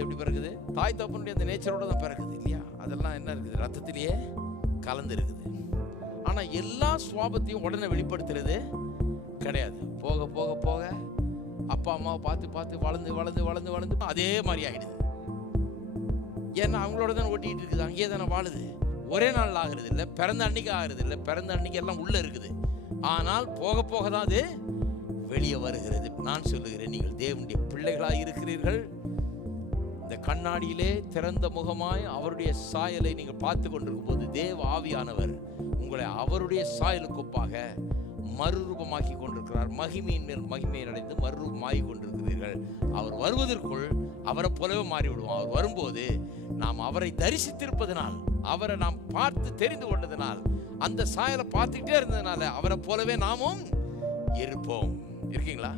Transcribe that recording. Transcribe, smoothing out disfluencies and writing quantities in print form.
அது எப்படி பிறகுது? தாய் தகப்பனுடைய அந்த நேச்சரோட தான் பிறகுது இல்லையா? அதெல்லாம் என்ன இருக்குது? ரத்தத்திலேயே கலந்து இருக்குது. ஆனா எல்லா சுவாபத்தையும் உடனே வெளிப்படுத்துறது கிடையாது. போக போக போக அப்பா அம்மாவை பார்த்து பார்த்து வளர்ந்து வளர்ந்து வளர்ந்து வளர்ந்து அதே மாதிரி ஆயிடுது. ஏன்னா அவங்களோட தானே ஓட்டிகிட்டு இருக்குது, அங்கேயே தானே வாழுது. ஒரே நாள் ஆகிறது இல்லை, பிறந்த அன்னைக்கு ஆகிறது இல்லை, பிறந்த அன்னைக்கு எல்லாம் உள்ள இருக்குது. ஆனால் போக போக தான் அது வெளியே வருகிறது. நான் சொல்லுகிறேன், நீங்கள் தேவனுடைய பிள்ளைகளாக இருக்கிறீர்கள். இந்த கண்ணாடியிலே திறந்த முகமாய் அவருடைய சாயலை நீங்கள் பார்த்து கொண்டிருக்கும் போது தேவ ஆவியானவர் உங்களை அவருடைய சாயலுக்கு ஒப்பாக மறுரூபமாக்கி கொண்டிருக்கிறார். மகிமையின் மேல் மகிமையை அடைந்து மறுரூபமாகி கொண்டிருக்கிறீர்கள். அவர் வருவதற்குள் அவரை போலவே மாறிவிடுவோம். அவர் வரும்போது நாம் அவரை தரிசித்திருப்பதனால், அவரை நாம் பார்த்து தெரிந்து கொண்டதனால், அந்த சாயலை பார்த்துக்கிட்டே இருந்ததுனால அவரை போலவே நாமும் இருப்போம். இருக்கீங்களா?